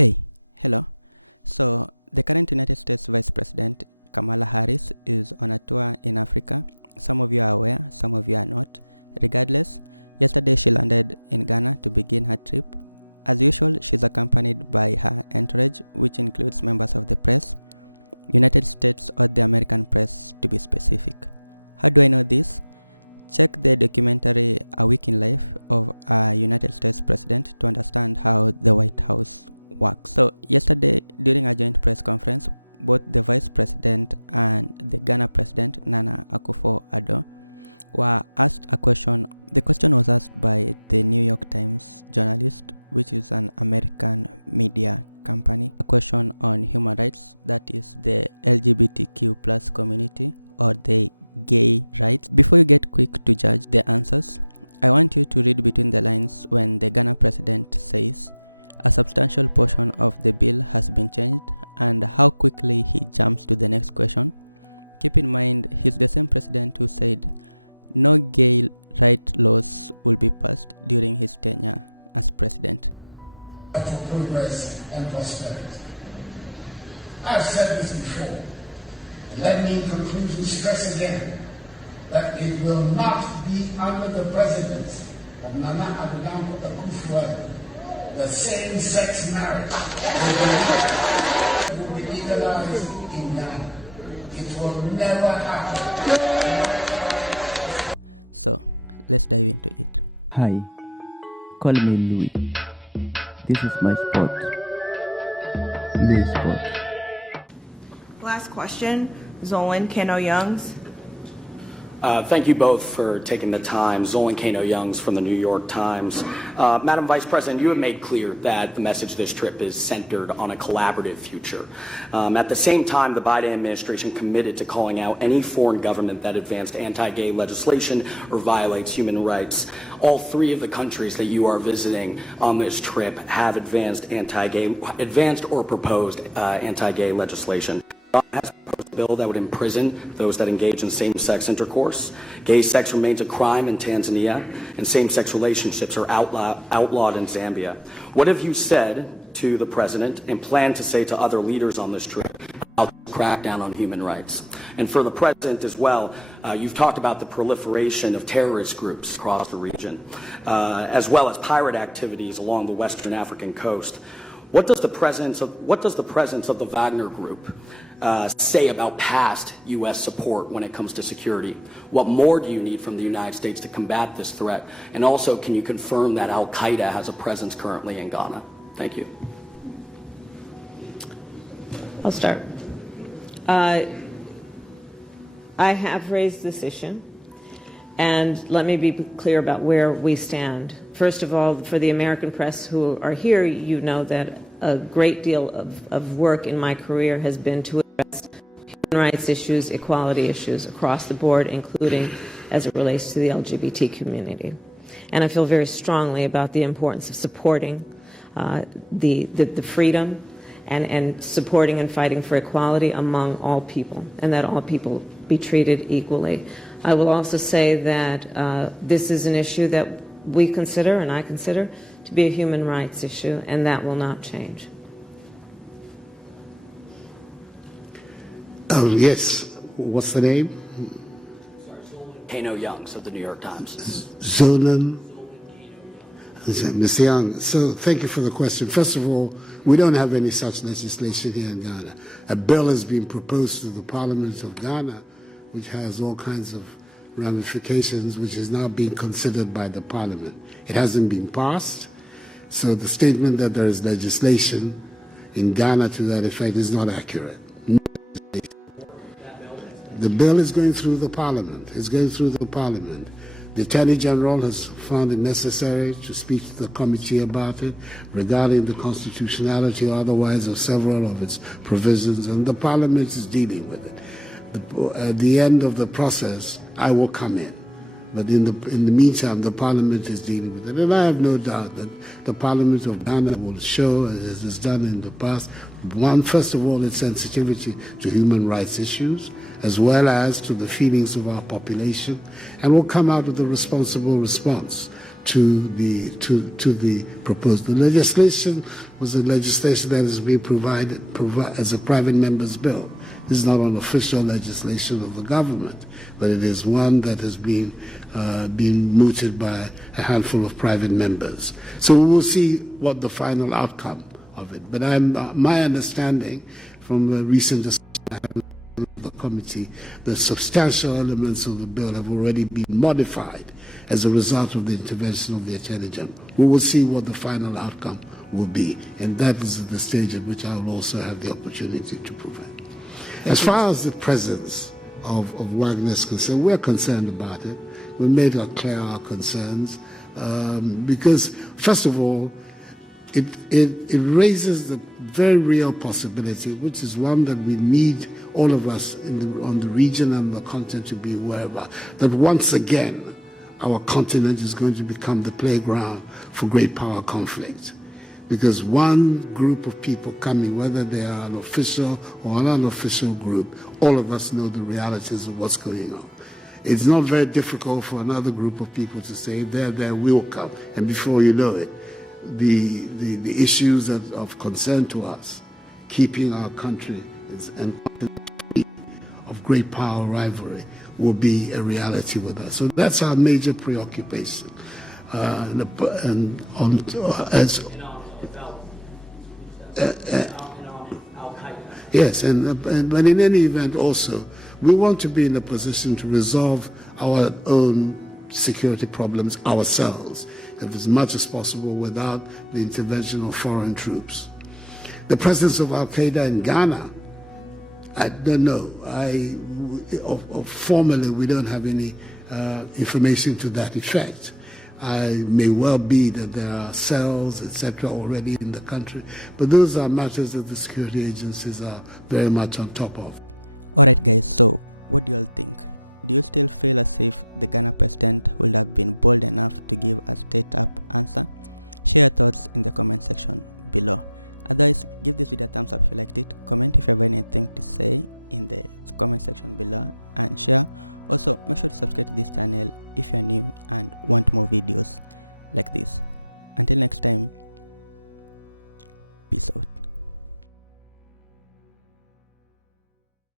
Hey, hello. So, the current United States Vice President Kamala Harris is on a tour in Africa. Some of you are aware, some of you are not. Regardless, yesterday she landed in Ghana to begin her trip. As usual, she's accompanied by her entourage, which includes members of the press, United States or the American press to be specific. How do I know this? Check the documentary A Week in Life of a United States President to understand how the White House works. So yesterday, during a joint press conference, both the Vice President and the Ghana President, Nana Akufo addo, were asked a question. The question was asked by the New York Times journalist, which is an American media company. A question on human rights, that is the LGBTQ plus community or the gay rights. Before you get quick to judge the answers, I want you to read between the lines when the Ghana president says a substantial portion of the bill has been changed and how quickly he jumps to the next question. Keep in mind, he's the same president who said no gay right laws will be passed during his tenure as president. For progress and prosperity. I've said this before. Let me in conclusion stress again that it will not be under the presidency of Nana Akufo the same-sex marriage will be legalized in Ghana. It will never happen. So, let's dive into it. Hi, call me Louis. This is my spot. LuiSpot. Last question, Zolan Kano Youngs. Thank you both for taking the time. Zolan Kano Youngs from the New York Times. Madam Vice President, you have made clear that the message of this trip is centered on a collaborative future. At the same time, the Biden administration committed to calling out any foreign government that advanced anti-gay legislation or violates human rights. All three of the countries that you are visiting on this trip have advanced or proposed anti-gay legislation. Has proposed a bill that would imprison those that engage in same-sex intercourse. Gay sex remains a crime in Tanzania, and same-sex relationships are outlawed in Zambia. What have you said to the president and plan to say to other leaders on this trip about the crackdown on human rights? And for the president as well, you've talked about the proliferation of terrorist groups across the region, as well as pirate activities along the Western African coast. What does the presence of the Wagner Group say about past U.S. support when it comes to security? What more do you need from the United States to combat this threat? And also, can you confirm that Al-Qaeda has a presence currently in Ghana? Thank you. I'll start. I have raised this issue, and let me be clear about where we stand. First of all, for the American press who are here, you know that a great deal of work in my career has been to address human rights issues, equality issues across the board, including as it relates to the LGBT community. And I feel very strongly about the importance of supporting the freedom and supporting and fighting for equality among all people, and that all people be treated equally. I will also say that this is an issue that we consider, and I consider, to be a human rights issue, and that will not change. Oh, yes. What's the name? Kano Youngs of the New York Times. Zolan. Mr. Young, so thank you for the question. First of all, we don't have any such legislation here in Ghana. A bill has been proposed to the Parliament of Ghana, which has all kinds of ramifications, which is now being considered by the Parliament. It hasn't been passed, so the statement that there is legislation in Ghana to that effect is not accurate. The bill is going through the Parliament. It's going through the Parliament. The Attorney General has found it necessary to speak to the committee about it regarding the constitutionality or otherwise of several of its provisions, and the Parliament is dealing with it. At the end of the process, I will come in. But in the meantime, the Parliament is dealing with it. And I have no doubt that the Parliament of Ghana will show, as it's done in the past, first of all, its sensitivity to human rights issues, as well as to the feelings of our population, and will come out with a responsible response to the proposed. The legislation was a legislation that is being provided as a private member's bill. This is not an official legislation of the government, but it is one that has been mooted by a handful of private members. So we will see what the final outcome of it. But my understanding from the recent discussion of the committee, the substantial elements of the bill have already been modified as a result of the intervention of the Attorney General. We will see what the final outcome will be, and that is the stage at which I will also have the opportunity to prove it. As far as the presence of Wagner is concerned, we're concerned about it. We made clear our concerns because, first of all, it raises the very real possibility, which is one that we need all of us on the region and the continent to be aware about, that once again our continent is going to become the playground for great power conflict. Because one group of people coming, whether they are an official or an unofficial group, all of us know the realities of what's going on. It's not very difficult for another group of people to say, there will come. And before you know it, the issues of concern to us, keeping our country and free of great power rivalry, will be a reality with us. So that's our major preoccupation. Yes, but in any event also, we want to be in a position to resolve our own security problems ourselves, as much as possible without the intervention of foreign troops. The presence of Al-Qaeda in Ghana, I don't know. Formally, we don't have any information to that effect. It may well be that there are cells, etc., already in the country, but those are matters that the security agencies are very much on top of. Alright guys, so what do you all think? Do you still feel as if the Ghana president would have been bold enough to give a straight-up answer? Share your thoughts in the comment section below. Otherwise, give this video a thumbs up if you liked it, comment if you have anything to say in the comment section below, and share. Also, make sure to subscribe to this channel if you are new and want more videos like this. Until next time, peace out.